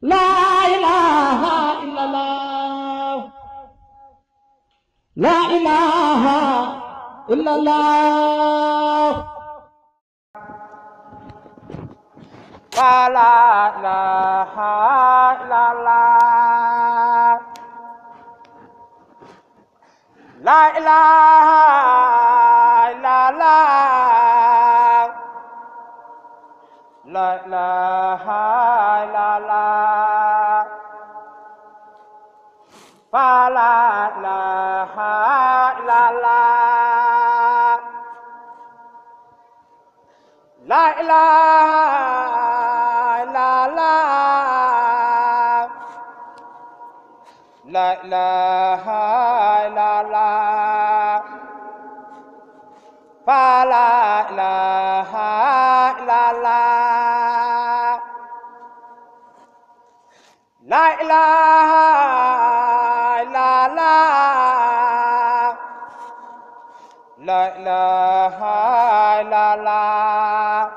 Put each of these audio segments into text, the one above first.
لا إله إلا الله لا إله إلا الله لا إله إلا الله لا إله إلا الله لا إله إلا الله فلا إله إلا الله لا إله إلا الله لا إله إلا الله فلا إله إلا الله لا إله إلا الله لا إله إلا الله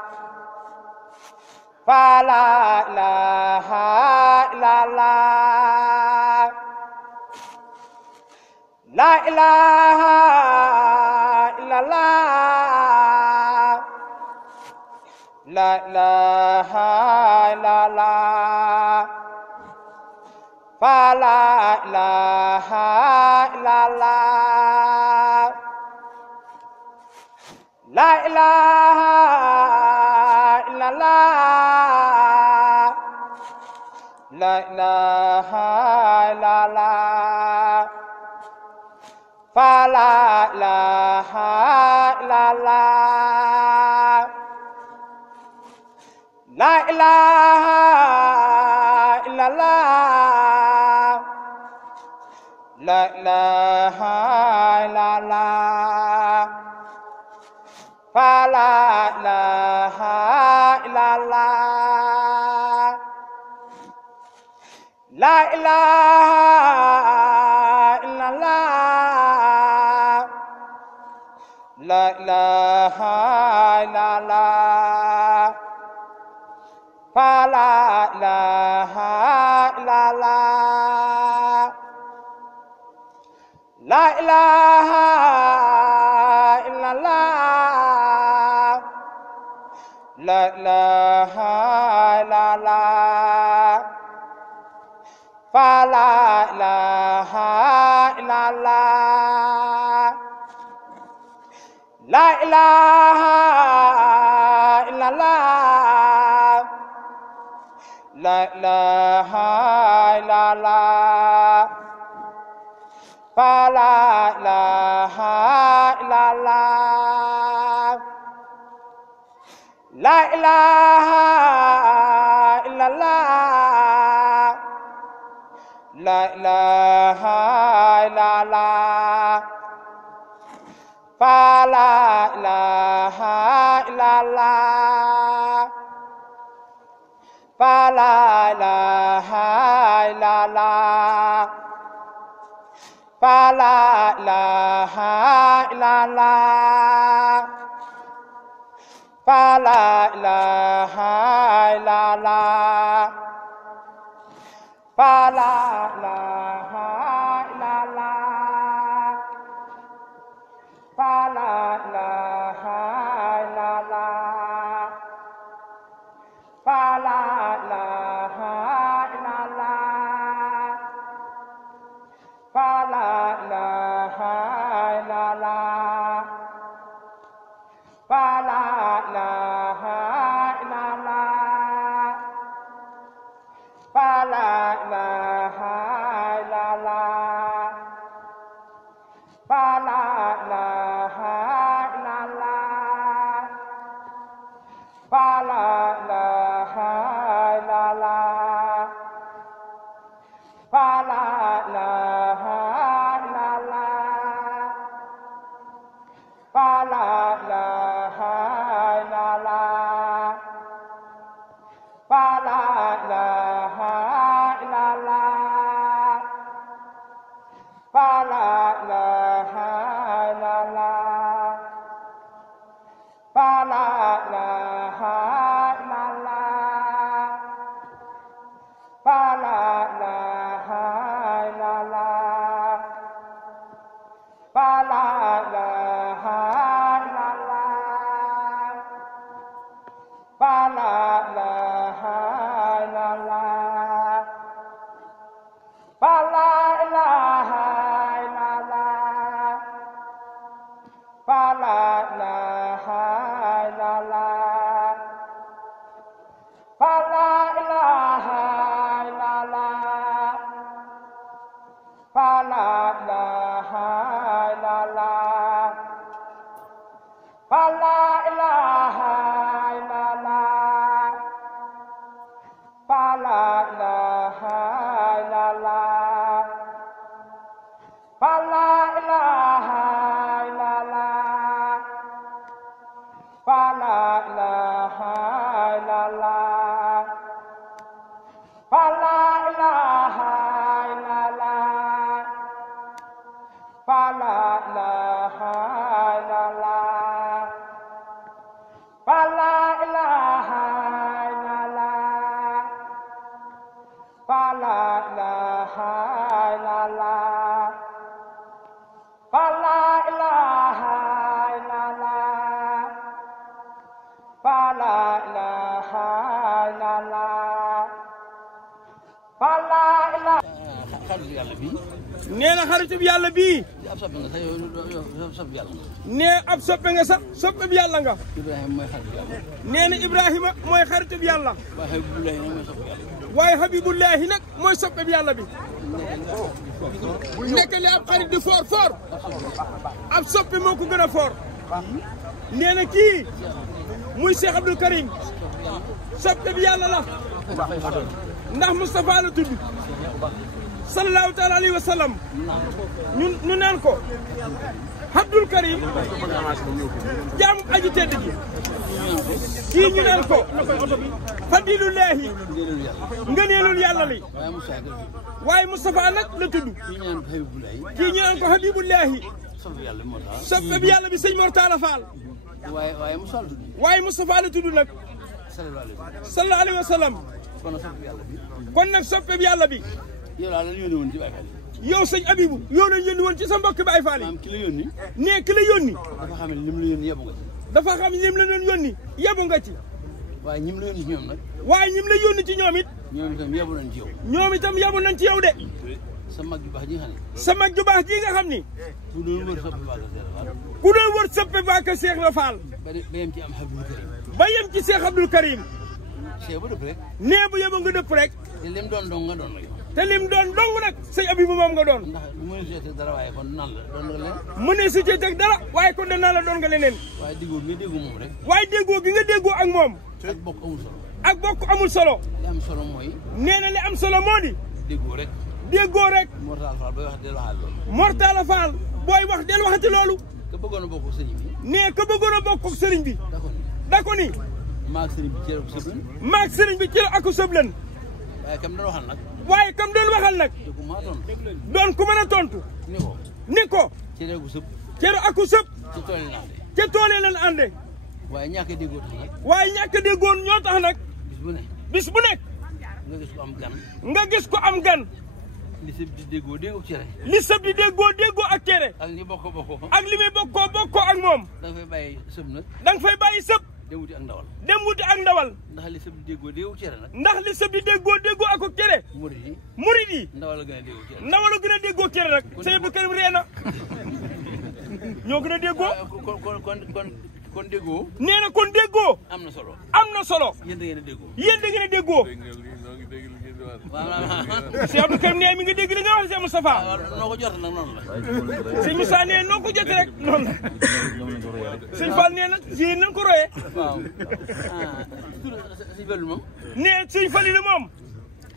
فلا إله إلا الله لا إله إلا الله لا إله إلا الله فلا إله إلا الله لا إله إلا الله لا إله إلا الله فلا إله إلا الله لا إله إلا الله لا إله إلا الله فلا إله إلا الله لا إله إلا الله لا إله إلا الله فلا إله إلا الله لا إله إلا الله لا إله إلا الله فلا إله إلا الله لا إله إلا الله لا إله إلا الله فلا إله إلا الله لا إله إلا الله لا إله إلا الله فلا إله إلا الله فلا إله إلا الله فلا إله إلا الله فلا إله إلا الله فلا إله إلا الله فلا إله إلا الله فلا إله إلا الله فلا إله إلا الله فلا إله إلا الله فلا إله إلا الله فلا إله إلا الله فلا إله إلا الله فلا إله إلا الله فلا إله إلا الله فلا إله إلا الله فلا إله إلا الله فلا إله إلا الله ilaha illallah fa la ilaha illallah fa la ilaha illallah fa la ilaha illallah fa la ilaha illallah fa la ilaha illallah fa la ilaha illallah fa la ilaha illallah fa la ilaha illallah fa la ilaha xaritu yàlla bii. nee na xaritu yàlla bii. ab soppe nga sax yow soppe yàlla nga. nee ab soppe nga sax soppe bi yàlla nga. Ibrahima mooy xaritu yàlla. nee na Ibrahima mooy xaritu bi yàlla. waaye Habibullahi nag mooy soppe yàlla. waaye Habibullahi nag mooy soppe bi yàlla bi. nekk li ab xarit di foor foor. ab soppe moo ko gën a foor. nee na kii muy Cheikh Abdou Karim soppe bi yàlla la. ndax Moustapha la tudd. sallallahu taala alayhi wa sallam. ñu naan ko Abdou Karim jaamu aji tedd ji. kii ñu naan ko Fadilullahi ngëneelul yàlla li. waaye Moustapha nag la tudd. kii ñu naan ko Habibullahi soppe bi yàlla bi sëñ Mor Talla Fall. waaye Moustapha la tudd nag. sallallahu alayhi wa sallam. kon nag soppe bi yàlla bi. yow daal la ñu yónni woon ci Baye Fall yi. yow sëñ Abibu yow lañ yónni woon ci sa mbokk Baye Fall yi. maanaam ki la yónni. nee ki la yónni. dafa xam ne lim la yónni yebu nga ci. dafa xam lim la doon yónni yebu nga ci. waaye ñim la yónni ci ñoom nag. waaye ñim la yónni ci ñoom it. ñoom itam yebu nañ ci yow. ñoom itam yebu nañ ci yow de. sa mag ju baax ji nga xam ne. sa mag ju baax ji nga xam ni. ku doon wër soppe Baye Fall. ku doon wër soppe Baye Cheikh la Fall. ba yem ci am Abdou Karim. ba yem ci Cheikh Abdou Karim. Cheikh ba dëpp rek. nee bu yebu nga dëpp rek. te lim doon dong nga doon nag. te lim doon dong nag sëñ Abibu moom nga doon. ndax mu ne si teg dara waaye kon nan la doon nga leneen. mu ne si teg dara waaye kon danaa la doon nga leneen. waaye déggoo gi nga déggoo moom rek. waaye déggoo gi nga déggoo ak moom. ak bokk amul solo. ak bokk amul solo. li am solo mooy. nee na li am solo moo di. déggoo rek. déggoo rek. Mor Talla Fall booy wax del waxaat loolu. Mor Talla Fall booy wax del waxati loolu. ka bëggoon a bokk sëriñ bi. nee ka bëggoon a bokk ak sëriñ bi. da ko ni. maag sëriñ bi ci la ko sëblan. maag sëriñ bi ci la ak sëblan. waaye kam doon waxal nag. waaye kam doon waxal nag. te ku maa tontu. doon ku mën a tontu. ni ko. ci la ko sëb. cere aku sëb. ci tool yi naan de. ca tool yi leen ànde. waaye ñàkk a déggoo tax nag. waaye ñàkk a déggoon ñoo tax nag. bis bu nekk. nga gis ko am gan. nga gis ko am gan. li sëb di déggoo déggoo cere. li sëb di déggoo ak cere. ak li bokkoo. ak li muy bokkoo ak moom. da nga fay bàyyi sëb nag. da nga fay bàyyi sëb. dem wuti ak ndawal. dem wuti ak ndawal. ndax li sëb di déggoo déggoo cere nag. ndax li sëb di déggoo ak cere. murid yi. ndawal la gën a déggoo cere. ndawal la gën a déggoo cere nag. sëñ Abdou Karim ree na. ñoo gën a déggoo. kon déggoo. nee na kon déggoo. am na solo. am na solo. yéen da ngeen a déggoo. yéen da ngeen a déggoo. Cheikh Abdou Karim nee mi nga dégg li nga wax Cheikh Moustapha. waaw noo ko jot nag noonu la. sëñ Moussa nee noo ko jotee rek noonu la. sëñ Fall nee nag yéen nañ ko royee. waaw sëñ Fallu moom. nee sëñ Fallu la moom.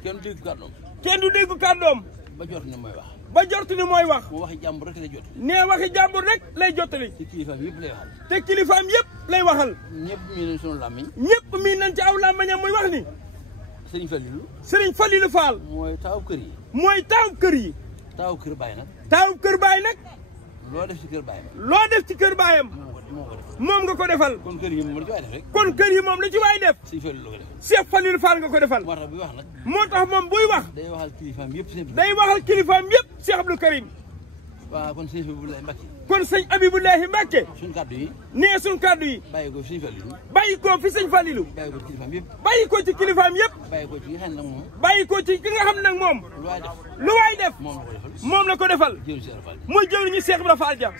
kenn du dégg kàddoom. kenn du dégg kàddoom. ba jot ni mooy wax. ba jortu ni mooy wax. mu waxi jàmbur rek lay jot. nee waxi jàmbur rek lay jottali. te kilifaam yëpp lay waxal. te kilifaam yëpp lay waxal. ñëpp mii nañ sunu làmmiñ. ñëpp mii nañ ci aw làmmiñam muy wax ni. Sëriñ Fallilu. Sëriñ Fallilu Fall. mooy taawu kër yi. mooy taawu kër yi. taawu kër baay nag. taawu kër baay nag. loo def ci kër baayam. loo def ci kër baayam. moom nga ko defal. kon kër yi moom la ci waay def rek. kon kër yi moom la ci waay def. Sëriñ Fallilu la ko defal. Cheikh Fallilu Fall nga ko defal. moo tax buy wax nag. moo tax moom buy wax. day waxal kilifaam yëpp seen. day waxal kilifaam yëpp Cheikh Abdou Karim. waaw kon sëñ Abibulahi Mbacke. kon sëñ Abibulahi Mbacke. suñ kàddu yi. nee suñ kàddu yi. bàyyi ko fi sëñ Fallilu. bàyyi ko fi sëñ Fallilu. bàyyi ko ci kilifaam yëpp. bàyyi ko ci kilifaam yëpp. bàyyi ko ci ki nga xam ne nag moom. bàyyi ko ci ki nga xam nag moom. lu waay def. lu waay def. moom la ko defal. moom la ko defal. jëwriñ Cheikh Fall. muy jëwriñu Cheikh Ibra Fall ja.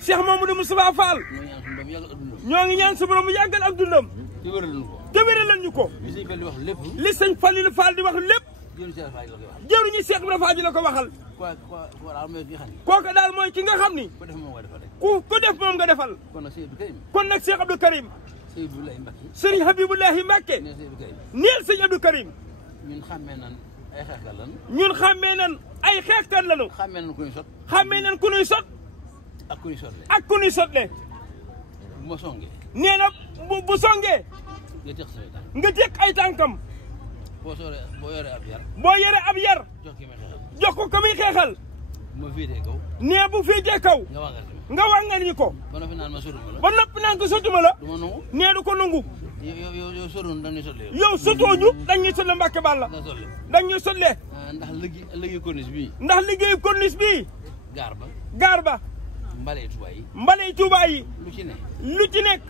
Cheikh Mamadou Moustapha Fall. ñoo ngi ñaan su borom mu yàggal ak dundam. te wéral ñu ko. te wéral ñu ko. li sëñ Fallilu wax lépp. li sëñ Fallilu Fall di wax lépp. jëwriñu Cheikh Ibra Fall ji la ko waxal. kooka daal mooy ki nga xam ni. ku def moom nga defal. kon nag Cheikh Abdou Karim. Sëriñ Habibulahi Mbacke. neel sëñ Abdou Karim. ñun xàmmee nan ay xeexkat lan. ñun xàmmee nan ay xeexkat lañu. xàmmee nan ku ñuy sot. xàmmee nan ku ñuy sot. ak ku ñuy sotle. ak ku ñuy sotle. bu ma songee. nee na bu songee. nga teq say tànk. nga teg ay tànkam. boo yoree ab yar. boo yore ab yar. jox ki may xeexal. jox ko muy xeexal. bu ma féetee kaw. nee bu féetee kaw. nga wàngal ma. nga wàngal ñu ko. ba noppi naan ma sotuma la. ba noppi naan ko sotuma la. du ma nangu. nee du ko nangu. yow sotoon dañuy sotle. yow sotooñu dañuy sotle Mbàkke Balla. nga sotle. dañuy sotle. ndax liggéey corniche bii. ndax liggéeyu corniche bii. gaar ba. mbalee Tuubaa yi. mbalee Tuubaa yi. lu ci nekk.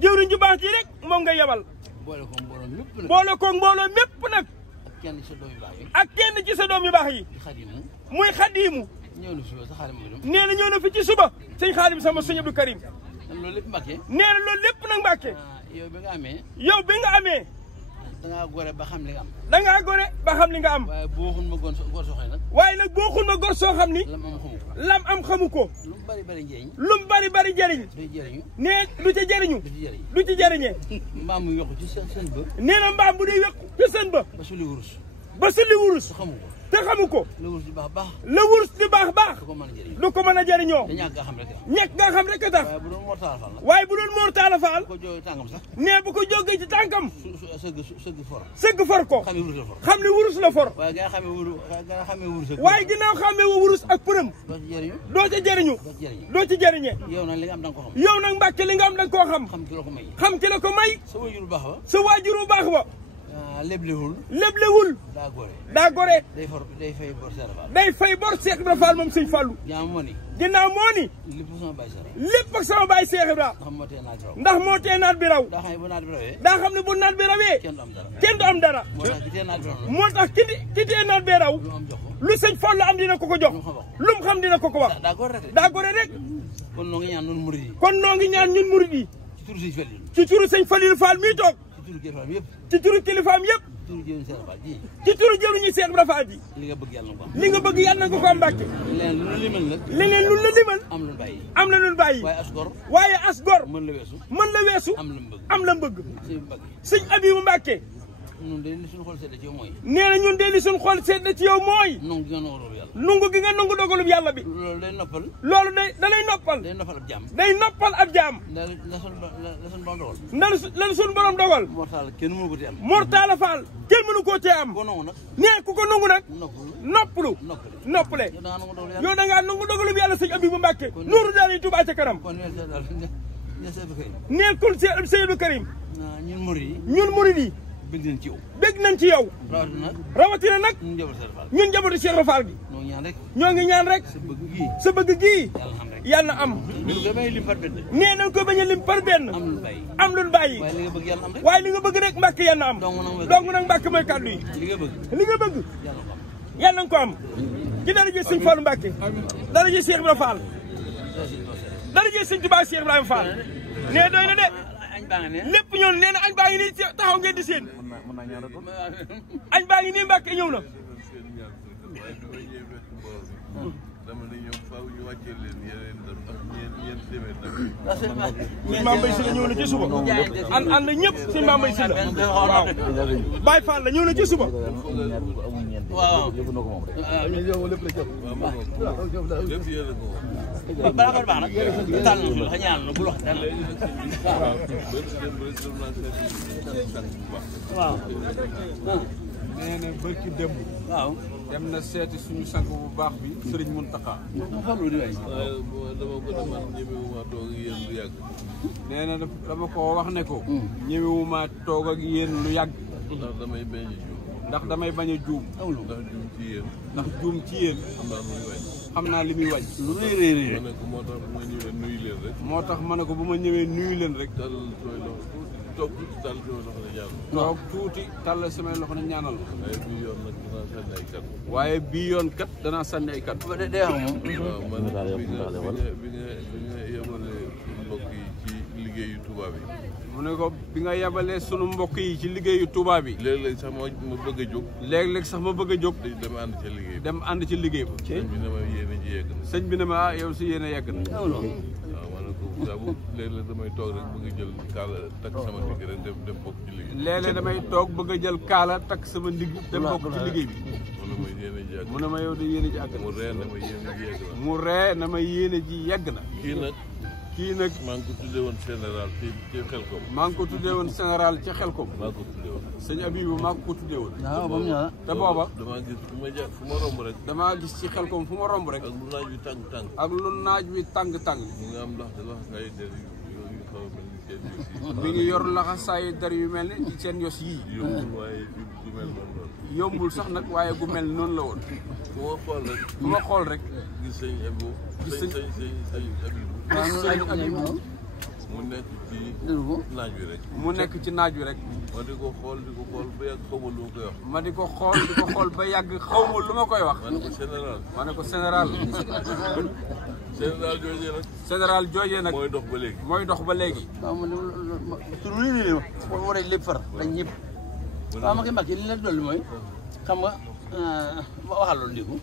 jëwriñ ju baax ji rek moom nga yebal. boole ko mbooloo mépp nag. boole ko mbooloo mépp nag. ak kenn ci sa doom yu baax yi. ak kenn ci sa doom yu baax yi. Xadimu. muy Xadimu. ñëw na fi sa xaalim mooy dem. nee na ñëw na fi ci suba. sëñ Xaadim sama sëñ Abdou Karim. loolu lépp Mbàkke. nee na loolu lépp nag Mbàkke. yow bi nga amee. yow bi nga amee. dangaa gore ba xam li nga am. dangaa gore ba xam li nga am. waaye boo xun ma gor soo xëy nag. waaye nag boo xun ma gor soo xam ni. lam am xamu ko. lam am xamu ko. lu mu bari bari njëriñ. lu mu bari bari njëriñ. du ci jëriñu. nee du ci jëriñu. du ci jëriñee. mbaam mu yokku ci seen ba. nee na mbaam bu dee yokku ci seen ba. ba suli wurus. ba suli wurus. te xamu ko. te xamu ko. la wurus di baax baax. la wurus di baax baax. du ko mën a jëriñoo. du ko mën a jëriñoo. te ñàkk nga xam rek. ñàkk nga xam rek a tax. waaye bu doon Mor Talla Fall la. waaye bu doon Mor Talla Fall. bu ko jógee tàngam sax. nee bu ko jógee ci tànkam. sëgg for. sëgg for ko. xam ne wurus la for. xam ne wurus la for. waaye nga xamee wurus ak. waaye ginnaaw xamee wurus ak përëm. doo ci jëriñu. doo ci jëriñu. doo ci jëriñee. yow nag li nga am da nga ko xam. yow nag Mbàkke li nga am da nga koo xam. xam ki la ko may. xam ki la ko may. sa waajur bu baax ba. sa waajur bu baax ba. leblewul. leblewul. daa gore. daa gore. day fay bor Seex Ibra Faal. day fay bor Seex Ibra Faal moom sëñ Fallu. yaa moo ni. ginnaaw moo ni. lépp ak sama baay Seex Ibra. ndax moo tee naat bi raw. daa xam ne bu naat bi rawee. daa xam ne bu naat bi rawee. kenn du am dara. moo tax ki tee naat bi raw. lu sëñ Fallu am dina ko ko jox. lu mu xam dina ko ko wax. daa gore rek. kon noo ngi ñaan ñun murid yi. kon noo ngi ñaan ñun murid yi. ci turu sëñ Fallu Fall mii toog. ci turu kilifaam yëpp. ci turu jëwriñu Seex Ibra Faal ji. li nga bëgg yàlla na ko am. li nga bëgg yàlla na ko am Mbàkke. leneen lu la limal. am la nun bàyyi. waaye as gor. mën la weesu. am la mbëgg. sëñ Abibu Mbàkke. ñun de li suñu xol sedd ci yow mooy. nee na ñun de li suñu xol sedd ci yow mooy. nungu gi nga nungu dogalub yàlla bi. loolu day noppal. loolu da lay noppal. day noppal ab jaam. day noppal ab jaam. lan suñu borom dogal. Mor Talla kenn mënu ko tee am. Mor Talla Fall kenn mënu koo tee am. nee ku ko nungu nag. noppalu. noppale. yow da ngaa nungu dogalub yàlla sëñ Abibu Mbàkke. nuuru daal yi Tuubaa ca kanam. neel kon Seydou Karim. ñun murid yi. ñun murid yi. bëgg nañ ci yow. bëgg nañ ci yow. rawatina nag. ñun njabootu Seex Ibra Faal gi. ñoo ngi ñaan rek. sa bëgg gii. yàlla na am. nee nañ ko bañ a lim par benn. am lu bàyyi. waaye li nga bëgg rek Mbàkke yàlla na am. dong nag Mbàkke mooy kàddu yi. li nga bëgg. yàlla na ko am. ci daraja sëñ Fallu Mbàkke. daraja Seex Ibra Faal. daraja sëñ Tuubaa Seex Ibrahima Fall. nee doy na de. lépp ñëw na nee na añ baa ngi nii taxaw ngeen di seen. añ baa ngi nii Mbàkke ñëw na. sëñ Mame Mbaye Sylla ñëw na ci suba. ànd ñëpp sëñ Mame Mbaye Sylla. waaw Baye Fall la ñëw na ci suba. waaw. balaa ko baax nag tànn na la ñaan na bul wax dara. waaw. nee na barki démb. waaw. dem na seeti suñu sang bu baax bi Sëriñ Muntaxa. dama ko ne man ñemewuma toog ak yéen lu yàgg. nee na dama ko wax ne ko. ñemewuma toog ak yéen lu yàgg. ndax damay bañ a juum. ndax damay bañ a juum. ndax juum ci yéen. ndax juum ci yéen. xam naa li muy wàññi. lu rëy rëy rëy. ma ne ko moo tax bu ma ñëwee nuyu leen rek. moo tax ma ne ko bu ma ñëwee nuyu leen rek. tàllal samay loxo toog tuuti tàllal samay loxo ne ñaanal. toog tuuti tàllal samay loxo ne ñaanal. waaye bii yoon nag danaa sànni ay kàddu. waaye bii yoon kat danaa sànni ay kàddu. day wax moom. waaw man bi nga yemale mbokk yi ci liggéeyu tubaab yi. mu ne ko bi nga yebalee sunu mbokk yi ci liggéeyu tubaab yi. léeg-léeg sax ma bëgg a jóg. léeg-léeg sax ma bëgg a jóg. dem ànd ca liggéey dem ànd ci liggéey ba. sëñ bi ne ma yéene ji yegg na. sëñ bi ne ma yow si yéene yegg na. waaw ma ne ko bu léeg-léeg damay toog rek bëgg a jël kaala takk sama ndigg rek dem bokk ci liggéey. léeg-léeg damay toog bëgg a jël kaala takk sama ndigg dem bokk ci liggéey bi. mu ne ma yéene ji yàgg. mu ne ma yow de yéene ji àgg na. mu ree na ma yéene ji yàgg na. mu ree na ma yéene ji yàgg na. kii nag maa ngi ko tuddee woon général ci Xelkom. maa ngi ko tuddee woon général ci Xelkom. maa ko tuddee woon. sëñ Abibou maa ko tuddee woon. waaw ba mu ñëw te booba. damaa gis fu ma romb rek. damaa gis ci Xelkom fu ma romb rek. ak lu naaj wi tàng tàng. ak lu naaj wi tàng tàng. mu ngi am lax ngay der yu xaw a mel ni seen yos yi. mi ngi yor laxasaayu der yu mel ni seen yos yii. yombul waaye du mel noonu la. yombul sax nag waaye gu mel noonu la woon. fu ma xool rek. fu ma xool rek. gis sëñ Abibou. gis sëñ Abibou. mu nekk ci naaj wi rek. mu nekk ci naaj wi rek. ma di ko xool ba yàgg xaw ma lu ma koy wax. ma di ko xool ba yàgg xaw ma lu ma koy wax. ma ne ko général. ma ne ko général. général joojee nag. général joojee nag. mooy dox ba léegi. mooy dox ba léegi. waaw man tur wi nii moo war a lépp far dañ ñëpp. waaw ma koy mag li la dolli mooy xam nga waxal loolu ndigu.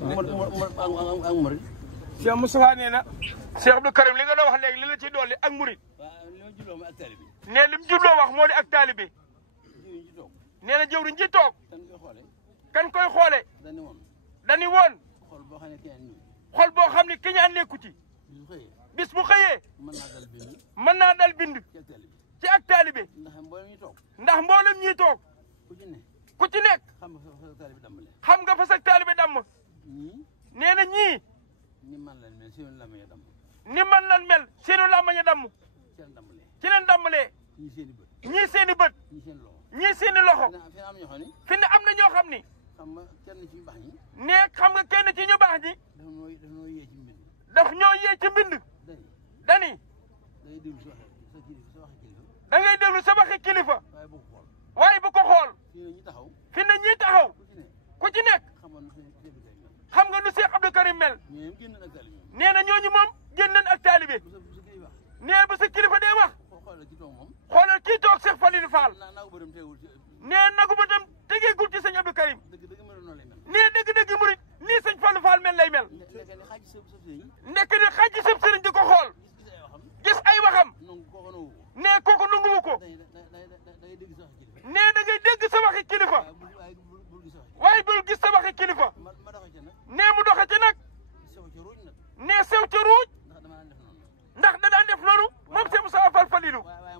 ak Murid. Cheikh Moustapha nee na Cheikh Abdou Karim li nga doon wax léegi li la ci dolli ak Murid. waaw li ma jubloo mooy ak taalibe. nee li mu jubloo wax moo di ak taalibe. nee na jëwriñ ji toog. kan koy xoole dañu woon. xol boo xam ne keñaan nekku ci. bis bu xëyee. mën naa dal bind. ci ak taalibe. ndax mboolem ñuy toog. ku ci nekk. xam nga fa sa taalibe damm. nee na ñii. ni man lan mel seenu làmmañ a damm. ci leen dammalee. ñii seeni bët. ñii seeni loxo. fi ne am na ñoo xam ni. nee xam nga kenn ci ñu baax ñi. daf ñoo yee ci mbind. dani da ngay déglu sa waxi kilifa. waaye bu ko xool. fi ne ñii taxaw. ku ci nekk. xam nga nu Cheikh Abdou Karim mel. nee na ñooñu moom génn nañ ak taalibe. nee ba sa kilifa dee wax. xoolal kii toog Cheikh Falilou Fall. nee nagu ba tam tegeegul ci sëñ Abdou Karim. nee dëgg-dëgg murit nii sëñ Fallou Fall mel lay mel. nekk ni xaj ci sëb sëriñ di ko xool. gis ay waxam. nee kooku nanguwu ko. nee da ngay dégg sa waxi kilifa. waaye bul gis sa waxi kilifa. nee mu doxe ci nag. nee sew ca ruuj. ndax da daan def noonu moom Cheikh Moustapha Fall Falilou. waaye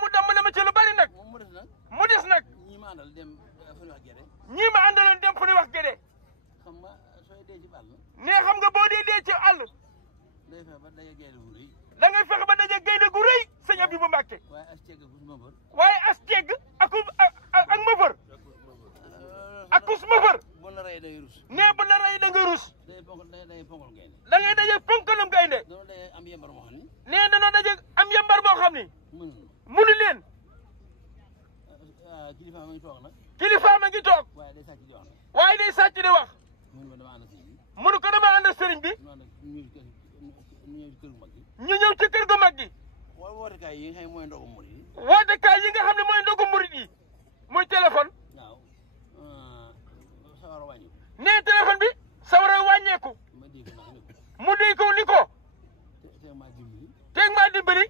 mu dammale ma ci lu bari nag. mu des nag. ñii ma àndaloon dem fu ñuy wax Gédé. nee xam nga boo dee ci àll. da ngay fexe ba daje gaynde gu rëy sëñ Abibou Mbacke. waaye as tegg ak mëfër. ak kus mëfër. nee bu la rey da nga rus. da ngay daje ponkalum gaynde. nee danoo daje am yambar boo xam ni. munu leen. kilifa ma ngi toog. waaye day sàcc di wax. munu ko dama ànd sëriñ bi. ñu ñëw ci kër gu mag gi. wootekaay yi nga xam ne mooy ndogu murid yi. wootekaay yi nga xam ne mooy ndogu murid yi. muy téléphone. nee téléphone bi sawara wàññeeku. mu déy ko ni ko. teeg maa dimbali.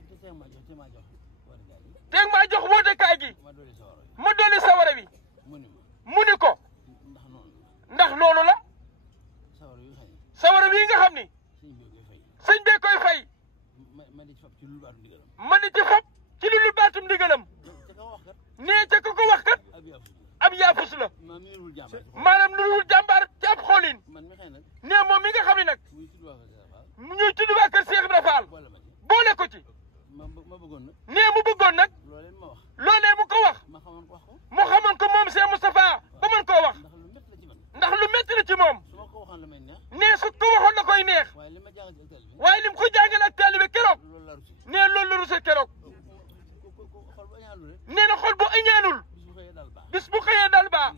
teeg maa jox wootekaay gi. ma dolli sawara bi. mu ni ko. ndax noonu la. sawara bii nga xam ni. sëñ bee koy fay. ma ni ci fab ci lu lu baatum ndigalam. nee ca ko wax kat. ab yaafus la. maanaam lu dul jàmbaar ci ab xoolin. nee moom mi nga xam ne nag. ñuy tudd waa kër Cheikh Ibra Fall. boole ko ci. nee mu bëggoon nag. loolee mu ko wax. mu xamoon ko moom Cheikh Moustapha ba mën koo wax. ndax lu métti la ci moom. nee su ko waxoon la koy neex. waaye lim ko jàngal ak taalibe keroog. nee loolu la rusee keroog. nee na xol bu añaanul. bis bu xëyee dal baa.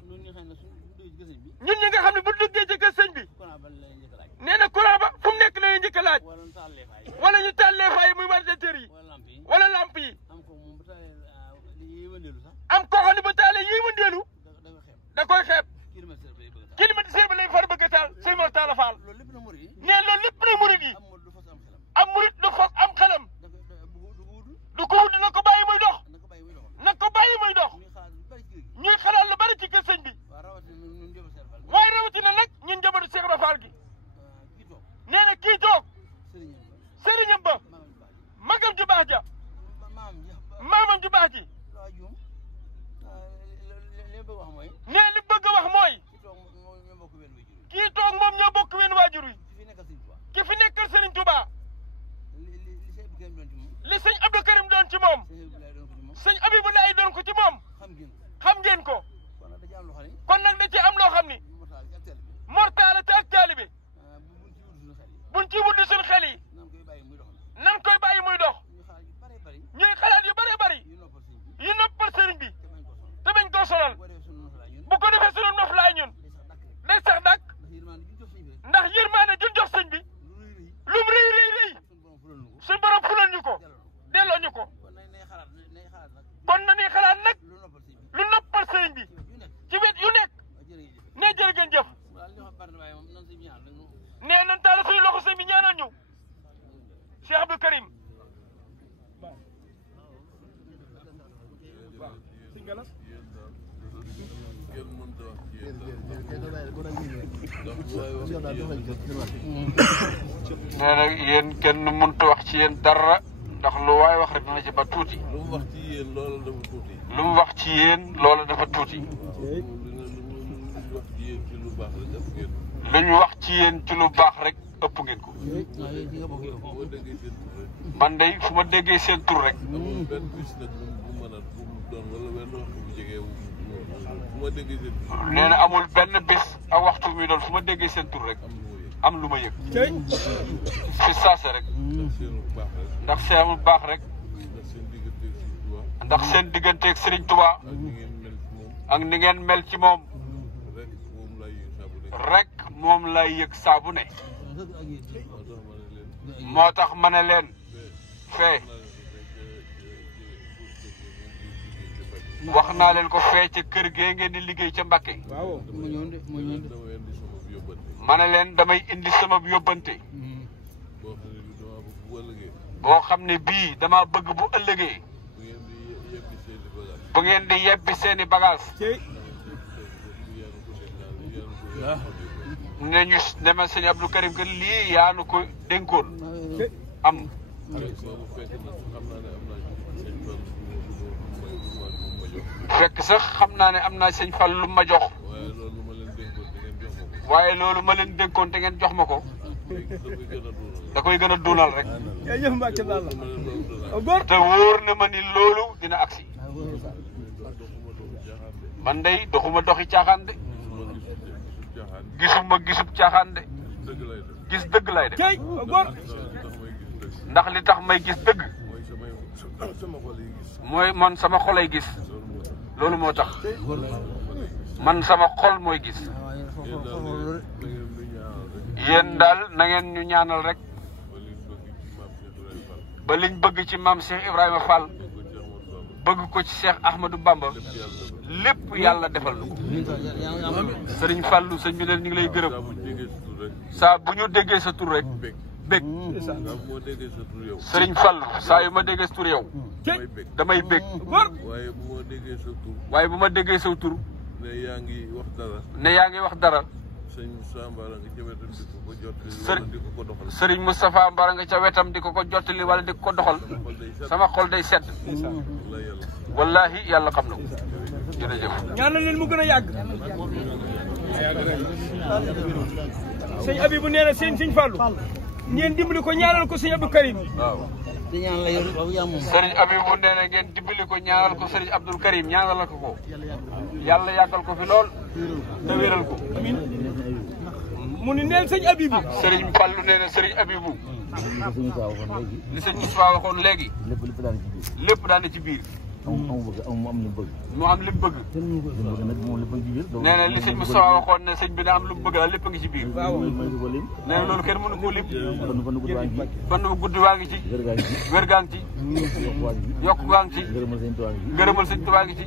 ñun ñi ko defee sunu noflaay ñun day sax dak ndax yërmaane juñ jox sëñ bi lum rëy rëy rëy suñ borom fulal ñu ko delloo ñu ko kon na ni xalaat nag lu noppal sëñ bi ci wet yu nekk ne jërë ngeen jëf nee nañ taal suñu loxo sëñ bi ñaanal ñu Cheikh Abdou Karim nee na yéen kenn mënut a wax ci yéen dara ndax lu waay wax rek dina ci ba tuuti. lu mu wax ci yéen loola dafa tuuti. lu mu wax ci yéen loola dafa tuuti. lu ñu wax ci yéen ci lu baax rek ëpp ngeen ko. man de fu ma déggee seen tur rek. nee na amul benn bés ak waxtu mi doon fu ma déggee seen tur rek am lu ma yëg. fi saase rek. ndax seen bu baax rek. ndax seen digganteeg Serigne Touba. ak ni ngeen mel ci moom. rek moom lay yëg saa bu ne. moo tax ma ne leen fee. wax naa leen ko fee ca kër gee ngeen di liggéey ca Mbàkke. ma ne leen damay indi sama yóbbante. boo xam ne bii dama bëgg bu ëllëgee. bu ngeen di yebbi seeni bagage. ne ñu ne ma sëñ Abdou Karim que lii yaa nu ko dénkoon. am. fekk sax xam naa ne am naa sëñ Fall lu ma jox. waaye loolu ma leen dénkoon te ngeen jox ma ko. da koy gën a duunal rek. te wóor na ma ni loolu dina agsi. man day doxuma doxi caaxaan de. gisuma gisub caaxaan de. gis dëgg lay def. ndax li tax may gis dëgg. mooy man sama xolay gis. loolu moo tax man sama xol mooy gis. yéen daal na ngeen ñu ñaanal rek ba liñ bëgg ci maam Cheikh Ibrahima Fall bëgg ko ci Cheikh Ahmadou Bamba lépp yàlla defal na ko. Sëriñ Fallu sëñ bi leen ñu ngi lay gërëm saa bu ñu déggee sa tur rek bég. Sëriñ Fallu saa yu ma déggee sa tur yow damay bég. waaye bu ma déggee sa tur ne yaa ngi wax dara. ne yaa ngi wax dara. Sëriñ Moustapha Mbara nga ca wetam di ko jottali wala di ko doxal sama xol day sedd. wallahi yàlla xam na ko. jërëjëf. ñaanal leen mu gën a yàgg. sëñ Abibou nee na sëñ Fallou. ngeen dimbali ko ñaanal ko sëñ Abdou Karim. waaw. Sëriñ Abibou nee na ngeen dimbali ko ñaanal ko Sëriñ Abdou Karim ñaanal ko ko. yàlla yàggal ko fi lool. te wéral ko. mu ni neel sëñ Abibou. Sëriñ Fallou nee na Sëriñ Abibou. li sëñ Moussa waxoon léegi. lépp daan na ci biir. mu am li mu bëgg. mu am li mu bëgg. nee na li sëñ Moussa waxoon ne sëñ bi na am lu mu bëgg daal lépp a ngi ci biir. nee na loolu kenn mënu koo lim. fan bu guddi waa ngi ci. wér gaa ngi ci. yokk gaa ngi ci. ngërëmal sëñ Tuubaa ngi ci.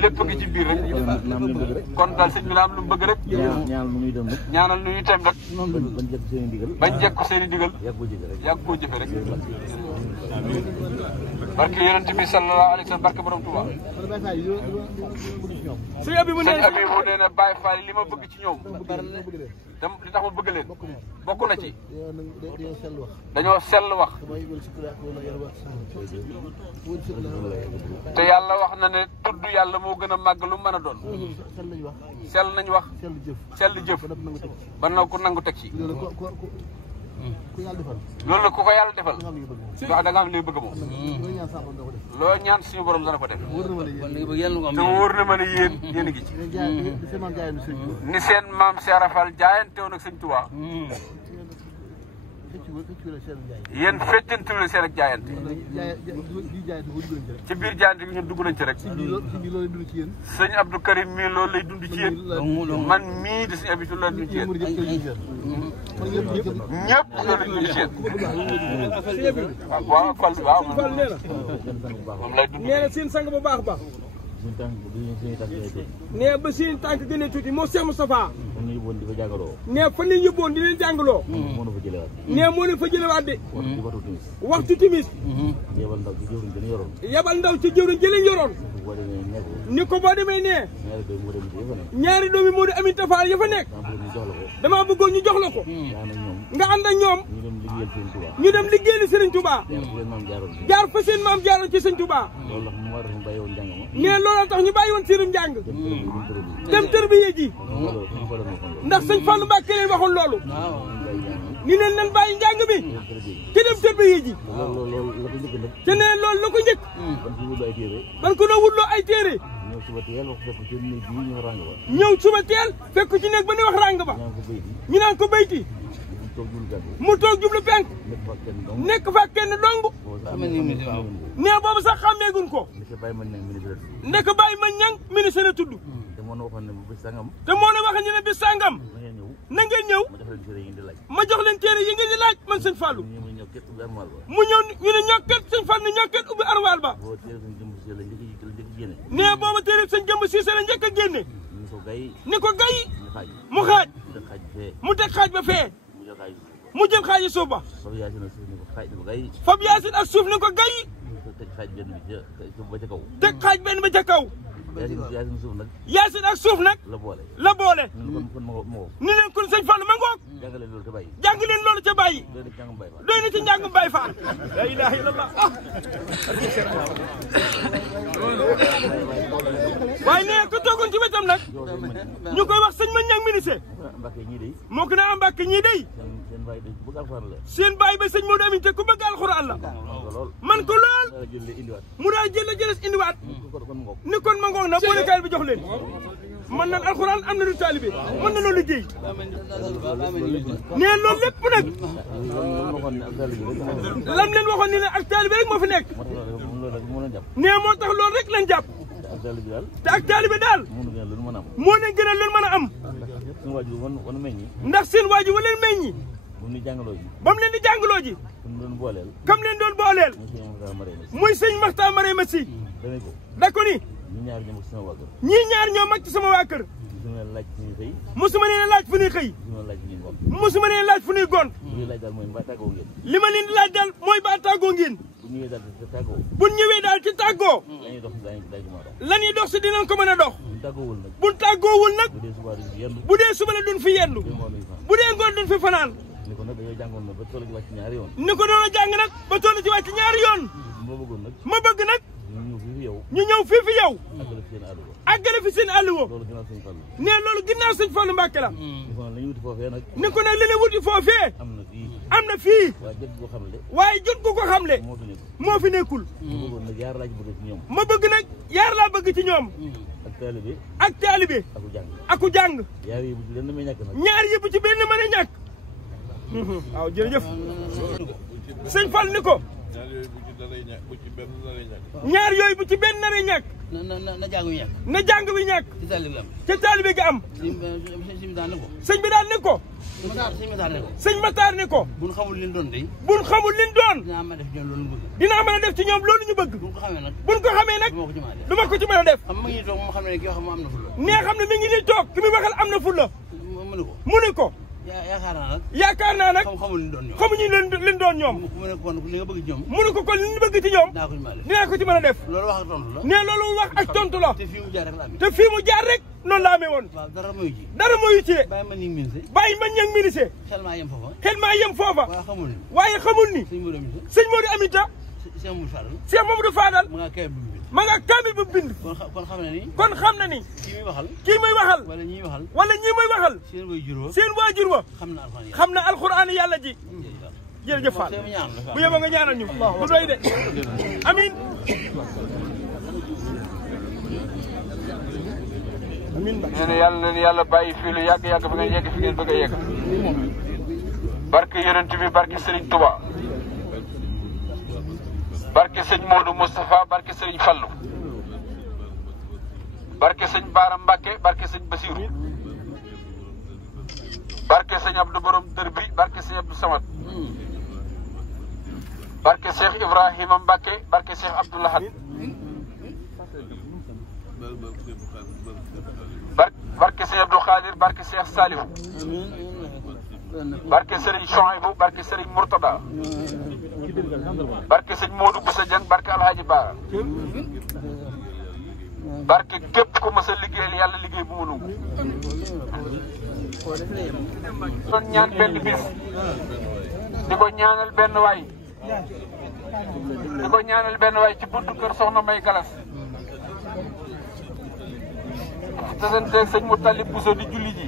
lépp a ngi ci biir rek. kon daal sëñ bi na am lu mu bëgg rek. ñaanal nu ñuy dem rek. bañ jekk ko seen i digal. yàgg koo jëfe rek. barke yonent bi sallallahu alayhi wa sallam barke borom Tuubaa. sëñ Abibou nee na Baye Fall li ma bëgg ci ñoom. li tax ma bëgg leen. bokk na ci. dañoo sell wax. te yàlla wax na ne tudd yàlla moo gën a màgg lu mën a doon. sell nañ wax. sell jëf. ba na ko nangu teg ci. loolu la ku ko yàlla defal. wax da nga am li bëgg moom. loo ñaan suñu borom dana ko def. te wóor na ma ne yéen a ngi ci. ni seen maam Cheikh Rafal jaayante woon ak sëñ Touba. yéen feccantiwul seen ak jaayante ci biir jaayante bi ñun dugg nañ ci rek sëñ Abdou Karim mii loolu lay dund ci yéen man mii di sëñ Abdou loolu lay dund ci yéen ñëpp loolu lay dund ci yéen waaw Fall waaw moom lay dund nee na seen sang bu baax ba nee ba seen tànk gën a tuuti moo Cheikh Moustapha nee fa ñu yóbboon di leen jàngaloo nee moo leen fa jëlewaat de waxtu timis yabal ndaw ci jëwriñ jëleen yoroon ni ko boo demee nee ñaari doomi moo di Aminta Fall ya fa nekk dama bëggoon ñu jox la ko nga ànd ak ñoom ñu dem liggéeyal Serigne Touba jaar fa seen maam jaaroon ci Serigne Touba nee looloo tax ñu bàyyi woon seenum njàng dem tërbiye ji ndax sëñ Fallou Mbacké leen waxoon loolu ni leen nan bàyyi njàng bi te dem tërbiye ji te nee loolu la ko njëkk ban ko doon wutloo ay téere ñëw suba teel fekk ci néeg ba ni wax ràng ba ñu naan ko bayti mu toog jublu penk nekk fa kenn dong nee boobu sax xàmmeegun ko ndek bàyyi ma ñang ministre la tudd te moo ne wax ñu ne bis sàngam na ngeen ñëw ma jox leen téere yi ngeen di laaj man sëñ Fallou mu ñëw ñu ne ñokket sëñ Fallou ne ñokket ubbi arwaal ba nee booba téere sëñ jëmb Siise la njëkk a génne ni ko gay mu xaaj mu teg xaaj ba fee mu jël xaaji suuf ba fab yaasin ak suuf ni ko gay teg xaaj benn ba ca kaw yaasin ak suuf nag la boole ni leen kon sëñ Fallou ma ngoog jàng leen loolu ca bàyyi doy na ci njàngum Baay Faal la ilaha illallah waaye nee ko toogoon ci wetam nag ñu koy wax sëñ ma ñang ministre moo ko na am Mbàkke ñii day seen baay ba sëñ Modou Aminta ku bëgg alxuraan la man ko lool mu daa jëles indiwaat ni kon ma ngoog na boolekaay bi jox leen man nag alxuraan am na du taalibe mën na loolu liggéey nee loolu lépp nag lam leen waxoon ni ne ak taalibe rek moo fi nekk nee moo tax loolu rek lañ jàpp te ak taalibe daal moo leen gënal lu mën a am ndax seen waaju wa leen meññi ba mu leen di jàngaloo ji kam leen doon booleel muy sëñ Maxtaar Marema Si da ko ni ñii ñaar ñoo mag ci sama waa kër musuma leen laaj fu ñuy xëy musuma leen laaj fu ñuy gont li ma leen di laaj daal mooy ba tàggoo ngeen bu ñëwee daal ci tàggoo la ñuy dox si dinañ ko mën a dox bu tàggoowul nag bu dee suba la duñ fi yendu bu dee ngoon duñ fi fanaan ni ko doon jàng nag ba toll ci wàcc ñaari yoon ma bëgg nag ñu ñëw fii fi yow àggale fi seen àlluwa ne loolu ginnaaw sëñ Fallou Mbacké la ni ko nag li ne wuti foofee am na fii waaye jot ko ko xamle moo fi nekkul ma bëgg nag yaar laa bëgg ci ñoom ak taalibe aku jàng ñaar yi bu ci benn mën a ñàkk waaw jërëjëf sëñ Fall ni ko ñaar yooyu bu ci benn naree ñàkk na jàng bi ñàkk ca taalibe gi am sëñ bi daal ni ko sëñ Matar ni ko buñ xamul liñ doon dinaa mën a def ci ñoom loolu ñu bëgg buñ ko xamee nag du ma ko ci mën a def nee xam ne mi ngi nii toog ki muy waxal am na fulla mu ni ko yaakaar naa nag xamuñu leen doon ñoom mu ne ko kon li ñu bëgg ci ñoom dinaa ko ci mën a def nee loolu wax ak tontu la te fii mu jaar rek noonu la amee woon dara moyu ci de bàyyi ma ñang ministre xel maa yem foofa waaye xamul ni sëñ Modou Aminta Cheikh Mamadou Fadal ma nga kaamil bu bind kon xam na ni kii muy waxal wala ñii muy waxal seen waajur wa xam na alxuraan yàlla ji jërëjëf Fall bu yeboo nga ñaanal ñu bu doy de amin nee na yàlla leen yàlla bàyyi fii lu yàgg-yàgg ba nga yegg fi ngeen bëgg a yegg barke yonent bi barke Serigne Touba barke sëñ Modou Moustapha barke Serigne Fallou barke sëñ Baara Mbacke barke sëñ Basirou barke sëñ Abdou Borom Dër bi barke sëñ Abdou Samad barke Cheikh Ibrahima Mbacke barke Cheikh Abdou Lahad barke sëñ Abdou Khadir barke Cheikh Salihou barke Serigne Chouaïbou barke Serigne Mourtada barke sëñ Modou Boussa Dieng barke Alhaji Bara barke képp ku mës a liggéeyal yàlla liggéey bu mu nangu doon ñaan benn bis di ko ñaanal benn waay ci buntu kër Soxna May Galas tasanteeg sëñ mu talib Bousso di julli ji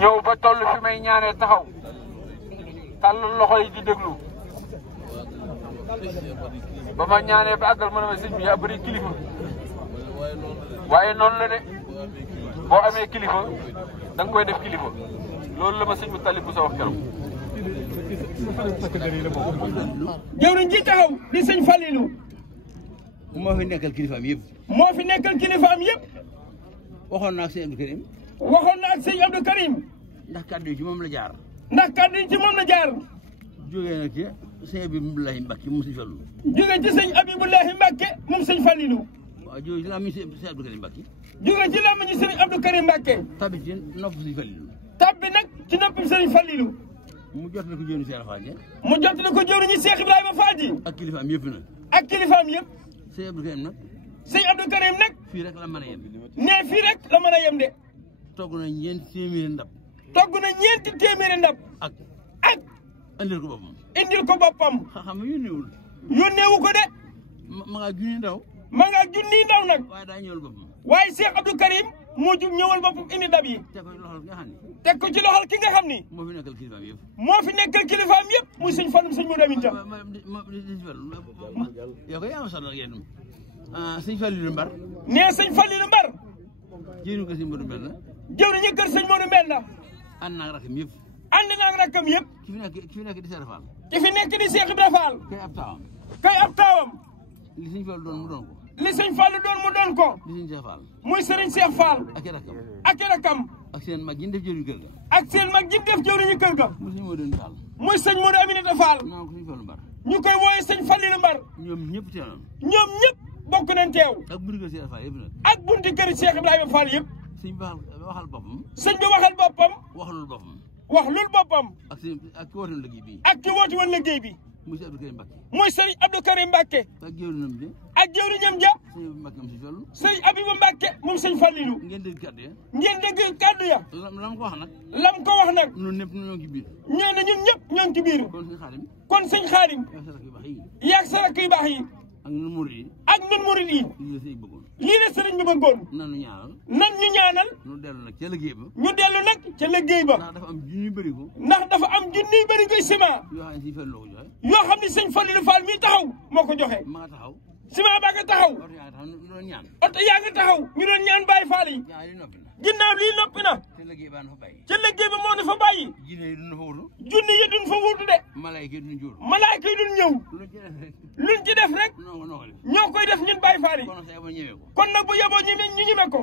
ñëw ba toll fi may ñaanee taxaw tàllal loxo yi di déglu ba ma ñaanee ba àggal ma ne ma sëñ bi yaa bëri kilifa waaye noonu la de boo amee kilifa da nga koy def kilifa loolu la ma sëñ mu talib Bousso wax keroog. jëwriñ ji taxaw di sëñ Falilou moo fi nekkal kilifaam yëpp. moo fi nekkal kilifaam yëpp. waxoon na ak sëñ Abdou Karim. waxoon na ak sëñ Abdou Karim. ndax kàddu yi ci moom la jaar. ndax kàddu yi ci moom la jaar. jógee na ci sëñ Abibulahi Mbacke moom sëñ Fallu. jógee ci sëñ Abibulahi Mbacke moom sëñ Falilou. waaw jógee ci làmmiñu sëñ Abdou Karim Mbacke. jógee ci làmmiñu sëñ Abdou Karim Mbacke. tabbi ci nopp sëñ Falilou. tabbi nag ci nopp sëñ Falilou. mu jot na ko jëriñu Cheikh Fall ji. mu jot na ko jëriñu Cheikh Ibrahima Fall ji. ak kilifaam yëpp nag. ak kilifaam yëpp. sëñ Abdou Karim nag. sëñ Abdou Karim nag. fii rek la mën a yem. nee fii rek la mën a yem de. togg na ñeenti téeméeri ndab. togg na ñeenti téeméeri ndab. ak. indil ko boppam. indil ko boppam. xam nga yónneewul. yónneewu ko de. ma ngaa junni ndaw. ma ngaa junni ndaw nag. waaye daa ñëwal boppam. waaye Cheikh Abdou Karim moo jug ñëwal boppam indi ndab yi. teg ko ci loxol ki nga xam ni. teg ko ci loxol ki nga xam ni. moo fi nekkal kilifaam yëpp. moo fi nekkal kilifaam yëpp muy sëñ Fallou sëñ Modou Aminta. yow koy am solo yéen sëñ Falilou Mbar. nee sëñ Falilou Mbar. jëriñu ko sëñ Modou Mbenda. jëriñu kër sëñ Modou Mbenda. ànd naa ak rakam yëpp. ànd naa ak rakam yëpp. ki fi nekk di Cheikh Fall. ki fi nekk di Cheikh Ibra Fall. kay ab taawam. kay ab taawam. li sëñ Fallu doon mu doon ko. li sëñ Fallu doon mu doon ko. li sëñ Cheikh Fall. muy sëriñ Cheikh Fall. ak i rakam. ak i rakam. ak seen mag yi def jëriñu kër ga. ak seen mag yi def jëriñu kër ga. muy sëñ Modou Fall. muy sëñ Modou Aminata Fall. naan ko sëñ Fallu Mbar. ñu koy wooye sëñ Falilou Mbar. ñoom ñëpp teewoon. ñoom ñëpp bokk nañ teew. ak bunti kër Cheikh Fall yëpp nag. ak bunti kër Cheikh Ibrahima Fall yëpp. sëñ bi waxal boppam. sëñ bi waxal boppam. waxalul boppam. wax lul boppam. ak sëñ ak ki woote woon liggéey bii. ak ki woote woon liggéey bi. muy sëñ Abdou Karim Mbacke. muy sëñ Abdou Karim Mbacke. ak jëwriñam ja. ak jëwriñam ja. sëñ Mbacke moom sëñ Fallu. sëñ Abibu Mbacke moom sëñ Falilou. ngeen dégg kàddu ya. ngeen dégg kàddu ya. lam ko wax nag. lam ko wax nag. ñun ñëpp ñoo ngi ci biir. ñee na ñun ñëpp ñoo ngi ci biir. kon sëñ Xaadim. kon sëñ Xaadim. yaag sa rakk yu baax yi. ak ñun murid yi. ak ñun murid yi. lii la sëñ bëggoon. lii la sëriñ bi bëggoon. nan ñu ñaanal. nan ñu ñaanal. ñu dellu nag ca liggéey ba. ñu dellu nag ca liggéey ba. ndax dafa am junni bëri ko. ndax dafa am junniy bëri koy ciment. yoo xam ne sëñ Fallu la ko joxe. yoo xam ne sëñ Falilou Fall mii taxaw moo ko joxe. ma nga taxaw. ciment baa nga taxaw. oto yaa nga taxaw ñu doon ñaan. oto yaa nga taxaw ñu doon ñaan Baye Fall yi. yaa ngi noppi na. ginnaaw lii noppi na. te liggéey baa na fa bàyyi. ca liggéey ba moo na fa bàyyi. jinne yi duñ fa wutu. junni yi duñ fa wutu de. malayka yi duñ jur. malaayka yi duñ ñëw. luñ ci def rek. ñoo koy def ñun Baye Fall yi. kon nag bu yeboo ñu ñeme ko.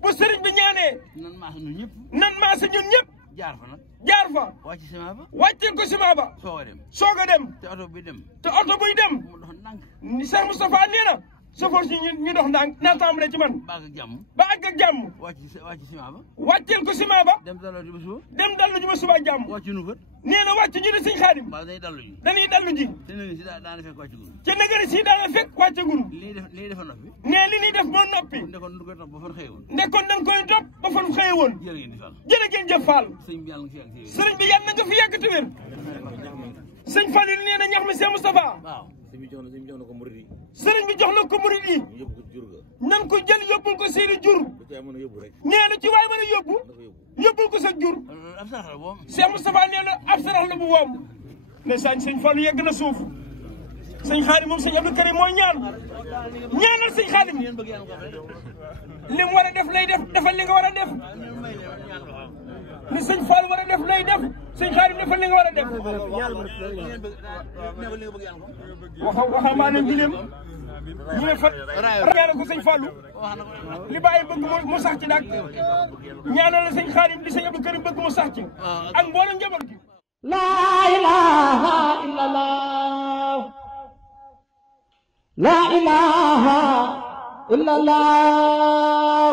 bu sëriñ bi ñaanee. nan maasa ñun ñëpp. nan maasa ñun ñëpp. jaar fa nag. jaar fa. wàcc ciment ba. wàcceel ko ciment ba. soog a dem. soog a dem. te oto buy dem. te oto buy dem. mu dox ndànk. Cheikh Moustapha nee na. chauffeur si ñu dox ndànk naa tàmbalee ci man. ba àgg ak jàmm. ba àgg ak jàmm. wàcc ciment ba. wàcceel ko ciment ba. dem dallu ji ba suba. dem dallu ji ba suba ak jàmm. wàcc nu kët. nee na wàcc ñu ne sëñ Xaadim. waaw dañuy dallu ji. dañuy dallu ji. te nag si daana fekk wàcc gun. te nagari si daana fekk wàccagul. lii defa noppi. nee li ñuy def moo noppi. ndekoon du koy topp ba fan xëye woon. ndekoon dañ koy topp ba fan xëye woon. jërë ngeen di Fall. jërë ngeen jëf Fall. sëñ bi yàlla nga fi yàgg sëriñ bi yàlla na nga fi yàgg si te wér. sëñ Falilou nee na ñax mi Cheikh Moustapha. waaw. sëriñ bi jox na ko murid yi. nan ko jël yóbbul ko seeni jur. nee na ci waay mën a yóbbu. yóbbul ko sa jur. Cheikh Moustapha nee na ab sarax la bu woom. ne sëñ Fallu yegg na suuf. sëñ Xaadim moom sëñ Abdou Karim mooy ñaan. ñaanal sëñ Xaadim. li mu war a def lay def defal li nga war a def. ni sëñ Fall war a def lay def sëñ Xaadim defal li nga war a def waxambaane gileem ñu ne fa ñaanal ko sëñ Fallou li bàyyi bëgg mu sax ci nag ñaanal la sëñ Xaadim di sëñ Abdou Karim bëgg mu sax ci ak mboolem njaboot gi la ilaha illallah la ilaha illallah